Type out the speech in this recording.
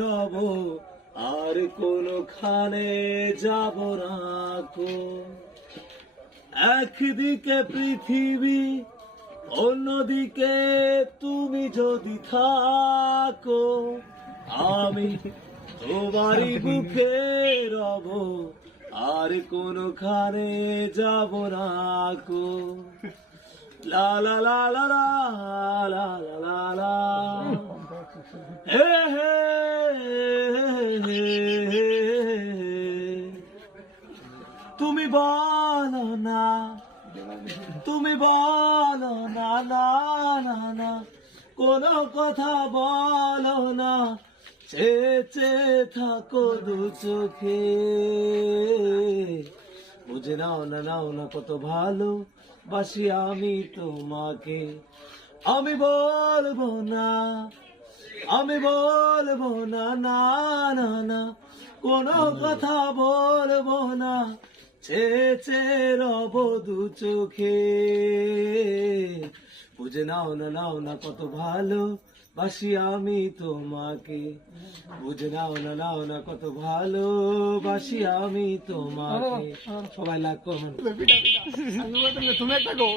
রব, আর কোনখানে যাব না কো। একদিকে পৃথিবী, অন্যদিকে তুমি যদি থাকো, আমি তোমারই বুকে রব, আর কোনখানে যাব না কো। লা লা লা লা লা লা লা লা লা, হে হে হে হে। তুমি বলো না, তুমি বলো না, না না না, কোনো কথা বলো না, চেয়ে চেয়ে থাকো দু চোখে। বুঝে নাও না কত ভালো বাসি আমি তোমাকে। আমি বলবো না, আমি বলবো না, না না না, কোনো কথা বলবো না, চেয়ে চেয়ে রব দু চোখে। বুঝে নাও না কত ভালো বাসি আমি তোমাকে। বুঝে নাও না কত ভালো বাসি আমি তোমাকে। সবাই লাগ করবেন। তুমি একটা গো।